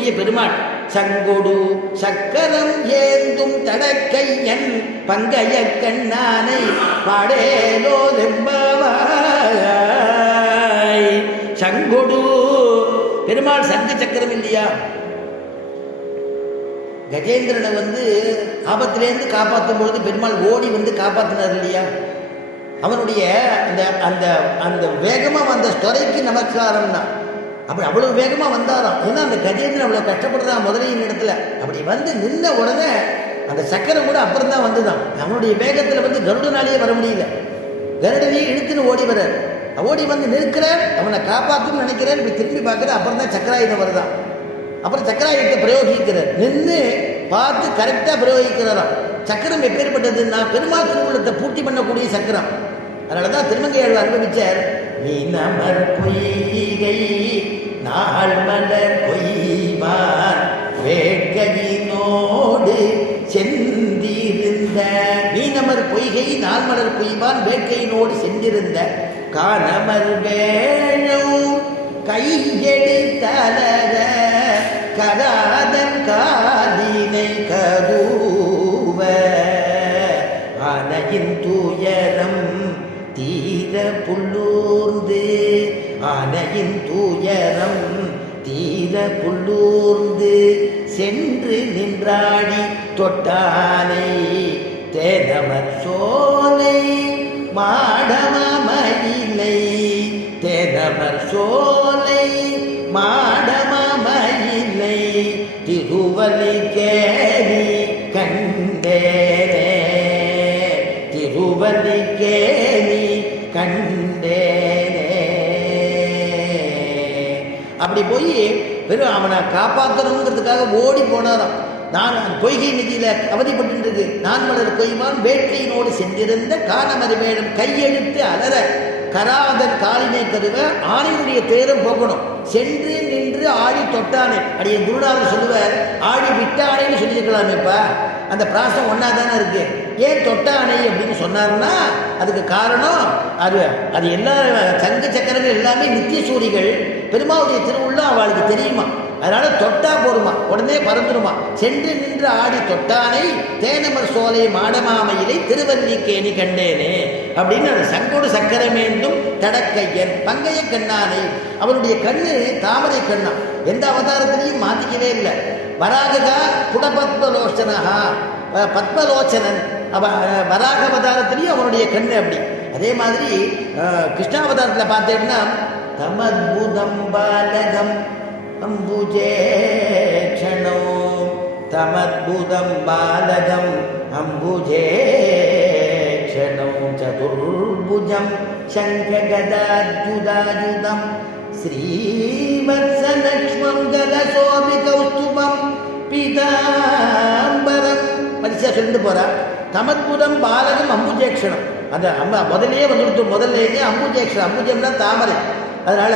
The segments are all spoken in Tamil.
இருக்கக்கூடிய பெருமாள் சங்கொடு சக்கரம் ஏந்தும் தடக்கையன் பங்கைய கண்ணானை பாடேலோ தெம்பாவாய். சங்கொடு பெருமாள் சங்க சக்கரம் இல்லையா? கஜேந்திரனை ஆபத்திலேருந்து காப்பாற்றும் பொழுது பெருமாள் ஓடி காப்பாற்றினார் இல்லையா? அவனுடைய அந்த அந்த அந்த வேகமாக வந்த ஸ்டொரைக்கு நமஸ்காரம் தான். அப்படி அவ்வளவு வேகமாக வந்தாராம். ஏன்னா அந்த கஜேந்திரன் அவ்வளோ கஷ்டப்படுறான் முதலையின் இடத்துல. அப்படி நின்ன உடனே அந்த சக்கரம் கூட அப்புறம் தான் வந்துதான். அவனுடைய வேகத்தில் கருடனாலேயே வர முடியல. கருடனையே இழுத்துன்னு ஓடி வர்றார். ஓடி நிற்கிறார். அவனை காப்பாற்றணும்னு நினைக்கிறார். இப்படி திரும்பி பார்க்குற அப்புறம் தான் சக்கராயுதம் வருதான். அப்புறம் சக்கராயுதத்தை பிரயோகிக்கிறார். நின்று பார்த்து கரெக்டாக பிரயோகிக்கிறாராம். சக்கரம் எப்பேற்பட்டதுன்னா பெருமாள் திருவுள்ளத்தை பூர்த்தி பண்ணக்கூடிய சக்கரம். அதனால தான் திருமங்கையாழ்வார் அனுபவிச்சார். மீனமர் பொய்கை நாள் மலர் பொய்வான் வேட்கையினோடு சென்றிருந்த மீனமர் பொய்கை நாள் மலர் பொய்வான் வேட்கையினோடு சென்றிருந்த காணமர் வேழும் கையெடுத்தலர கராதன் காலினை கருவ ஆனையின் தூயரம் தீர புல்லூர்ந்து ஆனையின் தூயரம் தீர புல்லூர்ந்து சென்று நின்றாடி தொட்டானை தேனமர் சோலை மாடமயிலை தேனமர் சோலை மாடமயிலை திருவல்லிக்கேணி கண்டேனே திருவல்லிக்கேணி கண்டேனே. அப்படி போய் வெறும் அவனை காப்பாற்றணுங்கிறதுக்காக ஓடி போனாராம். நான் பொய்கை நிதியில அவதிப்பட்டு இருக்கு. நான் மலர் கொய்வான் வேட்கையினோடு சென்றிருந்த காணமது வேடம் கையெழுத்து அலற கராதன் காலினை கருவ ஆணையுடைய பேரும் போகணும். சென்று நின்று ஆடி தொட்டானே. அடைய குருநாதர் சொல்லுவார், ஆடி விட்டானேன்னு சொல்லியிருக்கலாமேப்பா. அந்த பிராசம் ஒன்னா தானே இருக்கு. ஏன் தொட்டானை அப்படின்னு சொன்னார்னா அதுக்கு காரணம் அது எல்லா சங்க சக்கரங்கள் எல்லாமே நித்திய சூரிகள். பெருமாவுடைய திருவுள்ள அவளுக்கு தெரியுமா. அதனால தொட்டா போடுமா, உடனே பறந்துருமா. சென்று நின்று ஆடி தொட்டானை தேனமர் சோலை மாடமாமையிலை திருவல்லிக்கேணி கண்டேனே அப்படின்னு அந்த சங்கோடு சக்கரமேந்தும் தடக்கையன் பங்கைய கண்ணானை. அவனுடைய கண்ணு தாமரை கண்ணா. எந்த அவதாரத்திலையும் மாத்திக்கவே இல்லை. வராகா குடபத்மலோச்சனஹா பத்மலோச்சனன். வராக அவதாரத்திலையும் அவனுடைய கண்ணு அப்படி. அதே மாதிரி கிருஷ்ணாவதாரத்தில் பார்த்தேன்னா தமத்புதம் பாலகம் அம்புஜேக்ஷணோ தமத்புதம் பாலகம் அம்புஜேக்ஷணோ சதுர்புஜம் சங்ககதாத்யுதாயுதம் ஸ்ரீவத்ஸலக்ஷ்மம் கலசோபி கௌஸ்துபம் பீதாம்பரம் பரிசா சொல்லிட்டு போறா. தமத்புதம் பாலகம் அம்புஜேக்ஷணம். அந்த முதலே முதல்லேயே அம்புஜேக்ஷணம். அம்புஜம்னா தாமரை. அதனால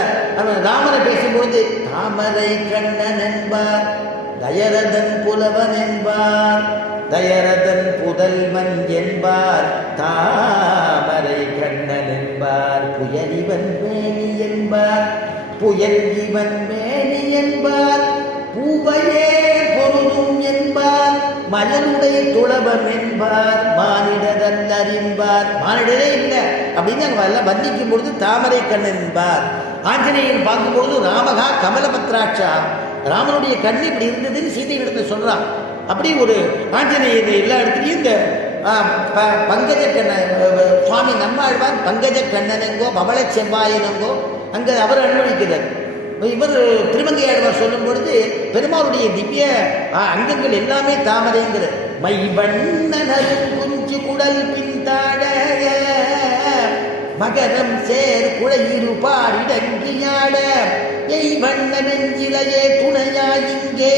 ராமனை பேசும்பொழுது தாமரை கண்ணன் என்பார், தயரதன் புலவன் என்பார், தயரதன் புதல்வன் என்பார், தாமரை கண்ணன் என்பார், புயலிவன் மேனி என்பார், புயல் இவன் மேனி என்பார், பூவையே பொருதும் என்பார், மலனுடைய துளபம் என்பார், மானிடதல் அறிந்தார். மானிடரே இல்லை அப்படின்னு அங்கே வர்ணிக்கும் பொழுது தாமரை கண்ணன் என்பார். ஆஞ்சநேயன் பார்க்கும்பொழுது ராமகா கமலபத்ராட்சா, ராமனுடைய கண் இப்படி இருந்ததுன்னு சீதை இடத்துல சொல்றான். அப்படி ஒரு ஆஞ்சநேயர் எல்லா இடத்துலையும் இந்த பங்கஜ கண்ணன் சுவாமி நம்மாழ்வார் பங்கஜ கண்ணனெங்கோ பவள செவ்வாயனங்கோ அங்கே அவர் அனுபவிக்கிறார். இவர் திருமங்கையாழ்வார் சொல்லும் பொழுது பெருமாளுடைய திவ்ய அங்கங்கள் எல்லாமே தாமரைங்கிற மை வண்ணனரு குஞ்சு குடல் பின்தாட மகரம் சேர் குழையிரு பாடிடங்கியாட எய் வண்ண நெஞ்சிலையே துணையாயிங்கே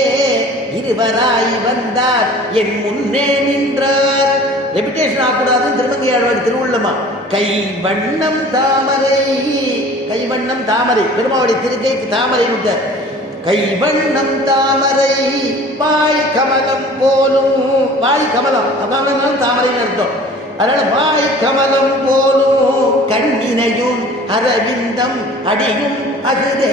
இருவராய் வந்தார் என் முன்னே நின்றார். ரெபிடேஷன் ஆகக்கூடாதுன்னு திருமங்கையாழ்வார் திருவுள்ளமா. கை வண்ணம் தாமரை, கைவண்ணம் தாமரை, பெருமாவுடைய திருக்கைக்கு தாமரை விட்ட கைவண்ணம் தாமரை, வாய் கமலம் போலும். வாய் கமலம் அதான் தாமரைன்னு அர்த்தம். அதனால வாய் கமலம் போலும் கண்ணினையும் அரவிந்தம் அடியும் அகுதே